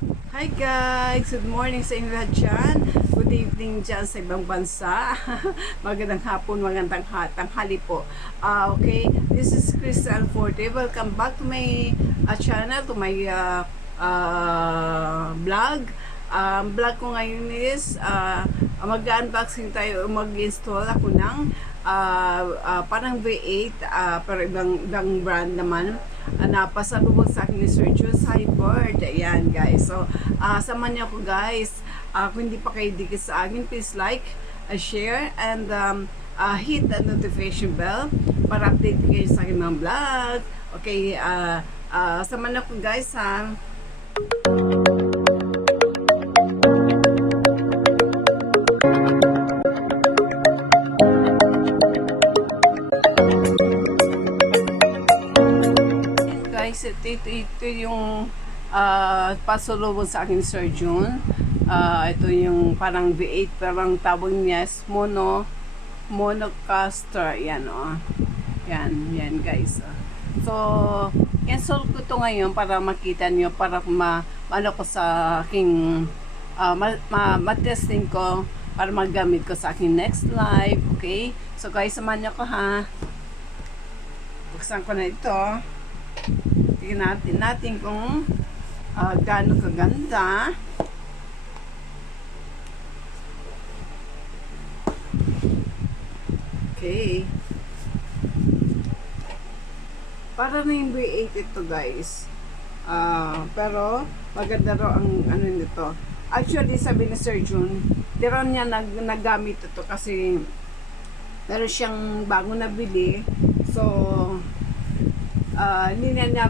Hi guys! Good morning sa inyo lahat dyan. Good evening dyan sa ibang bansa. Magandang hapon, magandang tanghali po. Okay, this is Crystal Forte. Welcome back to my channel, to my vlog. Vlog ko ngayon is mag-unboxing tayo, mag-install ako ng parang V8 pero ibang brand naman. Napasalubog sa akin ni Sir Jules Hybrid. Ayan guys, so samahan niyo ako guys. Kung hindi pa kayo dikit sa akin, please like, share, and hit the notification bell para update kayo sa akin mga vlog. Okay, samahan niyo ako guys ha. Guys, ito yung pasulubong sa akin Sir June. Ito yung parang V8, parang tawag niya is monocaster. Yan yan guys. So install ko to ngayon para makita niyo, para ano ko sa aking ma-testing ko, para magamit ko sa aking next live. Okay, so guys, samahan niyo ko ha. Buksan ko na ito. Tingnan natin kung gaano kaganda. Okay. Para na yung V8 ito guys. Pero maganda raw ang ano nito. Actually, sabi ni Sir June, di raw niya naggamit ito kasi meron siyang bago nabili. So, hindi niya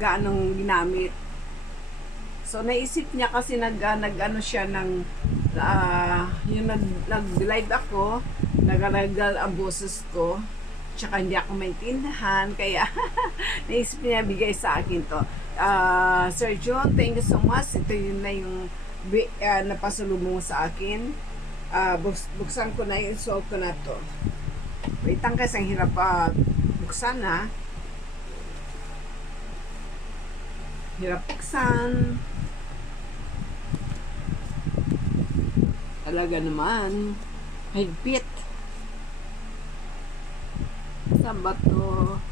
gaanong ginamit. So naisip niya kasi nag-ano siya ng yung nag-live ako, nagaragal ang boses ko, tsaka hindi ako maintindihan, kaya naisip niya bigay sa akin to. Sir John, thank you so much. Ito yun na yung napasulubong sa akin. Buksan ko na, install ko na to. Wait lang kasi ang hirap buksan ha. Hirap buksan. Talaga naman. Higpit. Saan ba to?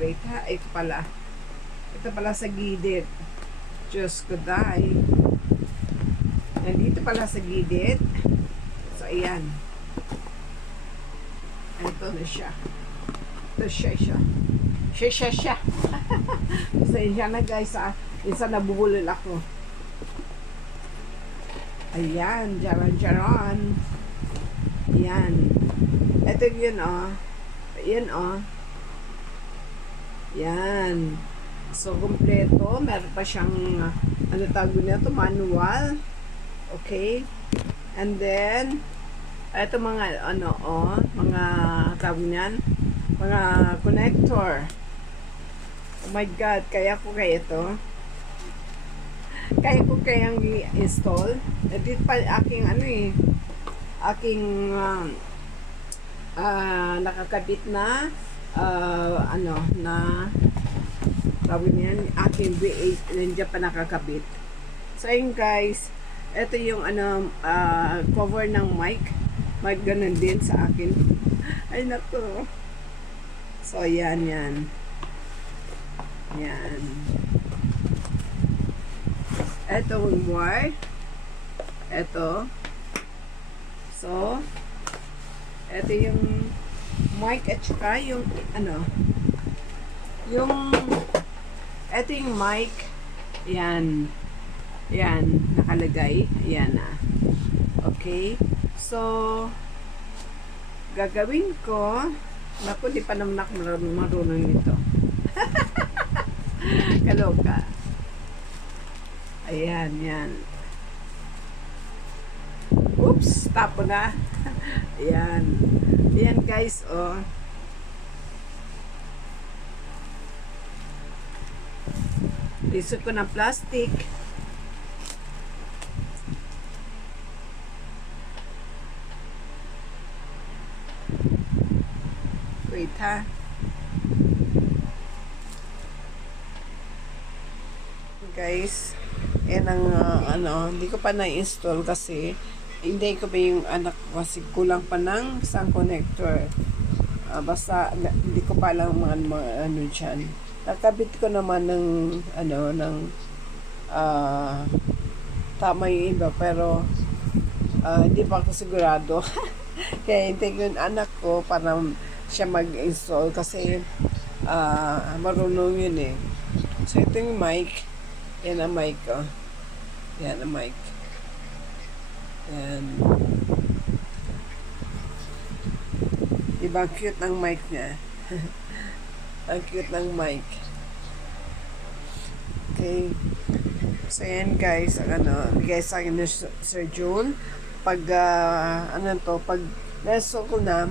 Wait ha, ito pala. Ito pala sa gilid. Diyos ko dahil. Nandito pala sa gilid. So, ayan. Ito na siya. Ito siya. Siya. Pasensya na guys isa nabubulol ako. Ayan, jaran. Ayan. Ito yun Ayan Ayan. So, kompleto. Meron pa siyang ano tawag nito, manual. Okay. And then ito mga mga tawag niyan, mga connector. Oh my God, kaya ko ito. Kaya ko kayang i-install. Ito pa aking aking nakakabit na na tawag niyan, aking V8 nandiyan pa nakakabit. So ayun guys, ito yung cover ng mic. Mic ganun din sa akin. Ay nako. So yan. Ito yung wire. Ito. So, ito yung mic at saka yung ito yung mic. Yan, nakalagay. Yan na. Okay. So, gagawin ko. Naku, di pa naman ako marunong nito. Kaloka. Ayan. Oops, tapo na. Ayan guys, Lisod ko ng plastic. Wait ha. Guys, yan ang hindi ko pa na-install kasi hindi ko pa yung anak ko kasi kulang pa ng isang connector. Basta hindi ko pa alam mga ano dyan. Nakabit ko naman ng tama yung iba pero hindi pa ako sigurado. Kaya hintay ko yung anak ko para siya mag-install kasi marunong yun eh. So ito yung mic. Yan ang mic ko. Yan ang mic. Yan. Diba ang cute ng mic niya? Ang cute ng mic. Okay. So yan guys, bigay sa akin ni Sir June. Pag pag naso ko na,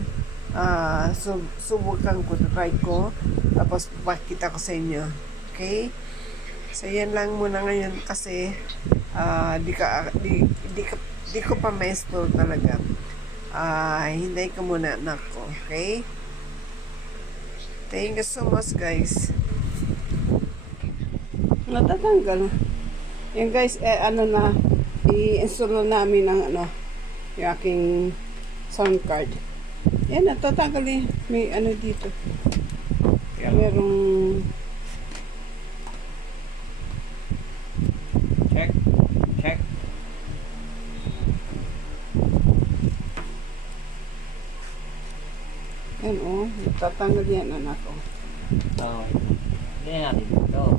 subukan ko, try ko, tapos pakita ko sa inyo. Okay? So yan lang muna ngayon kasi di ko pa ma-install talaga. Hinday ko muna anak ko. Okay? Thank you so much guys. Natatanggal. Yan guys, i-install na namin ng yung aking sound card. Yan, natatanggal eh. May dito. Merong check. yan natatanggal yan anak ko. Hindi natin dito.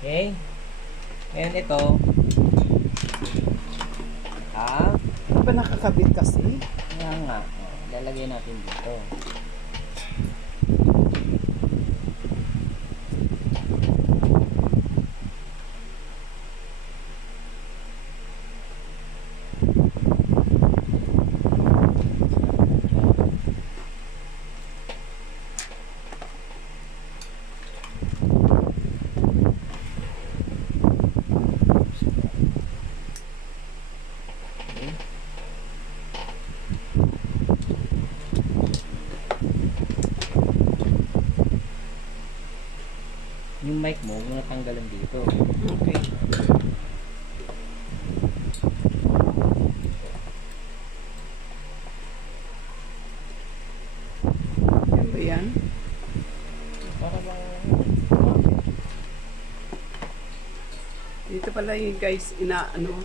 Okay. Ngayon ito. Hindi ba nakakabit kasi? Nga nga. Lalagay natin dito. Yung mic mo, muna tanggalan dito. Okay. Yan ba yan? Para bang... Dito pala yung guys,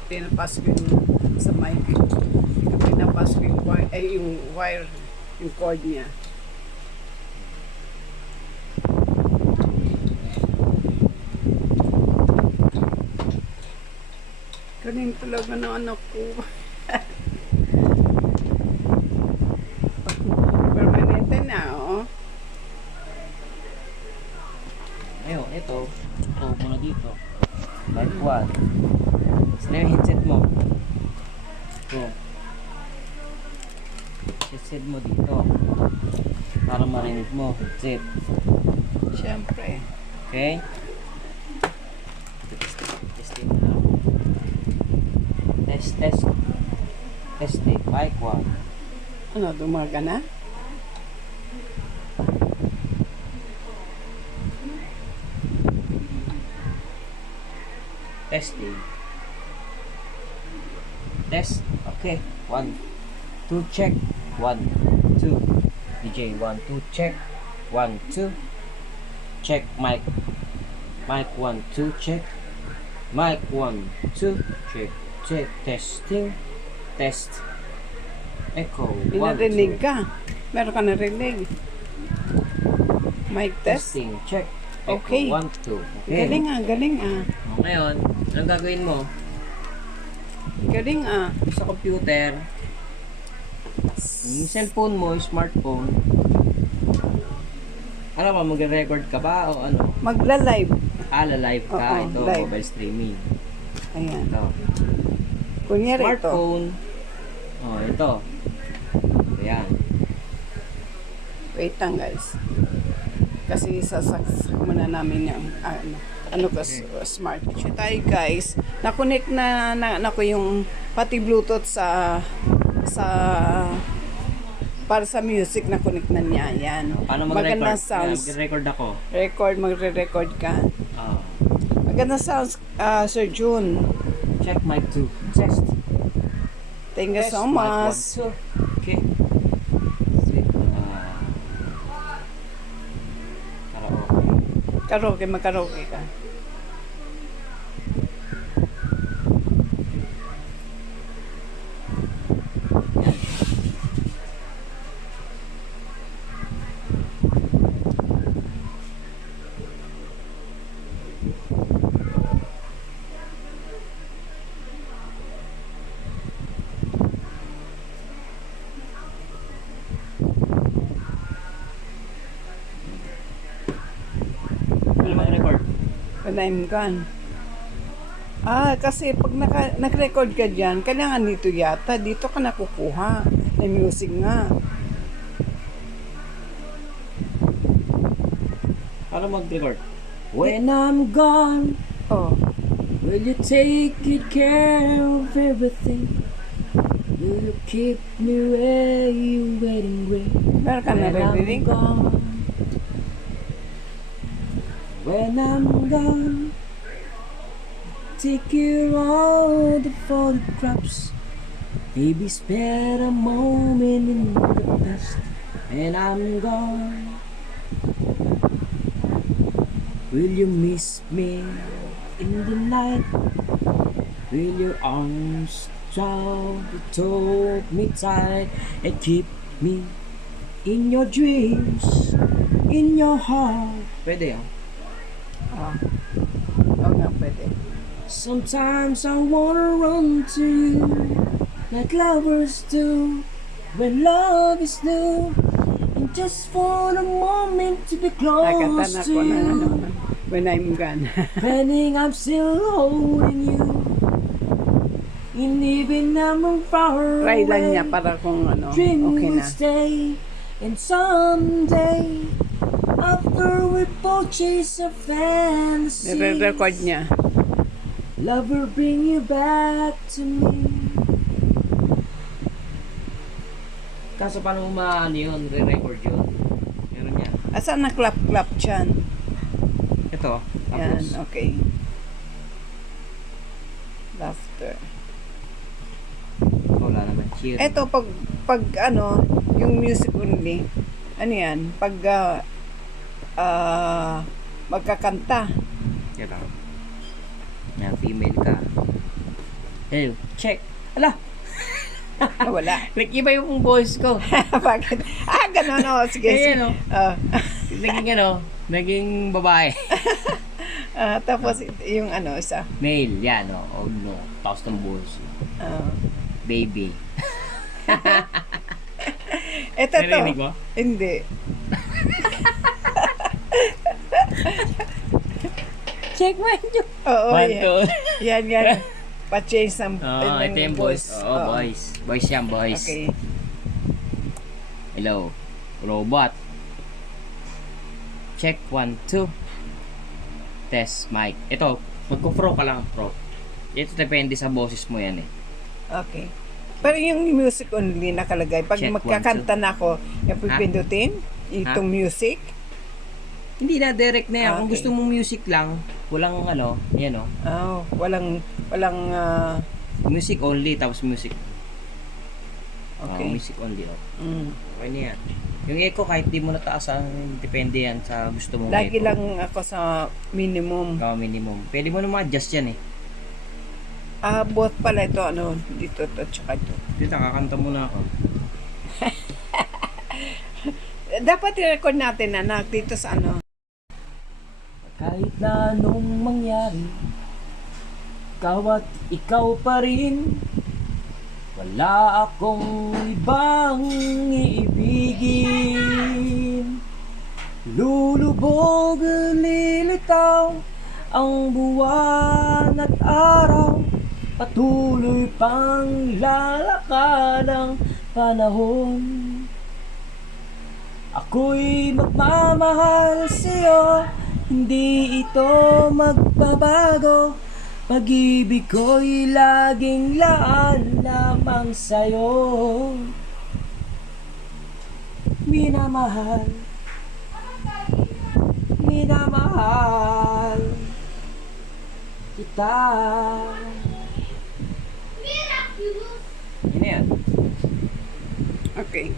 pinapasok yung sa mic. Pinapasok yung wire, yung cord niya. Galing talaga ng anak ko. Permanente na, Ayun, ito. Ito muna dito. Mic 1. Sino yung headset mo? Ito. Headset mo dito. Para marinig mo. Headset. Siyempre. Okay? Testing na. Testing. Mic 1. Dumaga na? Testing. Test. Okay. 1, 2, check. 1, 2. DJ 1, 2, check. 1, 2. Check mic. Mic 1, 2, check. Mic 1, 2, check. Check. Testing. Test. Echo. 1, 2. Inarinig ka. Meron ka narinig. Mic test. Testing. Check. Echo. Okay. 1, 2. Okay. Galing ah. Ngayon, anong gagawin mo? Galing ah. Sa computer, yung cellphone mo, smartphone, alam mo, mag-record ka ba o ano? Magla-live. Live ka. Oo, Ito, live. mobile streaming. Ayan. Ito. Kunyari ito. Smartphone. Oh, ito. Ayan. Wait lang guys. Kasi sasaksak muna namin yung smart. So tayo guys, na-connect na ko yung pati Bluetooth sa para sa music na connect na niya. Yan. Paano Magandang mag-record? sounds. Mag-record ako. Magre-record ka. Oh. Magandang sounds, Sir June. Check mic 2. Test. Thank you Test, so mic much. 1, 2. Okay. Karaoke. Magkaraoke ka. Pwede mag-record. When I'm gone. Kasi pag nag-record ka dyan, kailangan dito yata. Dito ka nakukuha. May music nga. Paano mag-record? When I'm gone, Oh. will you take good care of everything? Will you keep me where you waiting with? Meron ka naririnig? gone, when I'm gone, take you all the photographs. Maybe spare a moment in the past. When I'm gone, will you miss me in the night? Will your arms try to hold me tight and keep me in your dreams, in your heart? Pwede yan. Oh. Oo nga, pwede. Sometimes I wanna run to you like lovers do when love is new, and just for a moment to be close Nakanta na to ko ng ano, you. when I'm gone. Pending I'm still holding you, and even I'm far Try lang niya away. para kung ano, Dream okay will na. stay, and someday after we both chase a fantasy, Nire-record niya. love will bring you back to me. Kaso paano mo maano yun, re-record yun? Meron yan. Asan na clap-clap dyan? Ito, Yan, tapos. okay. Laughter. Wala naman, cheer. Eto, pag ano, yung music only, ano yan, pag magkakanta. Ito. Yan, female ka. Hey, check. Ala! Wala. Nag-iba yung voice ko. Bakit? Ganun o. Sige, sige. Ayan, Naging naging babae. Tapos yung ano, isa. Male, yan, oh no. Tapos ng voice. Ah. Baby. Eto to. Narinig mo? Hindi. Check mo yun. Oo, One, yan. two. Yan. Pa-change ng Ito yung voice. Oo, boys. Boys yan, boys. Okay. Hello. Robot. Check 1, 2. Test mic. Ito, magko-pro ka lang, pro. Ito depende sa boses mo yan eh. Okay. Pero yung music only nakalagay. Pag Check, magkakanta na ako, yung pipindutin, itong music. Hindi na, direct na yan. Kung Okay. gusto mong music lang, walang ano, yan o. Oh, walang Music only, tapos music. okay. Music only. Oh. Mm. Okay na yan. Yung echo, kahit di mo nataasan, depende yan sa gusto mong Lagi echo. lang ako sa minimum. Minimum. Pwede mo naman adjust yan eh. Both pala ito, ano, dito to, tsaka ito. Dito, kakanta muna ako. Dapat i-record natin, anak, dito sa ano. Kahit na anong mangyari, ikaw at ikaw pa rin. Wala akong ibang iibigin. Lulubog, lilitaw ang buwan at araw. Patuloy pang lalakad ang panahon. Ako'y magmamahal sa'yo, hindi ito magbabago. Pag-ibig ko'y laging laan lamang sa'yo. Minamahal. Minamahal kita. Yun na yan. Okay.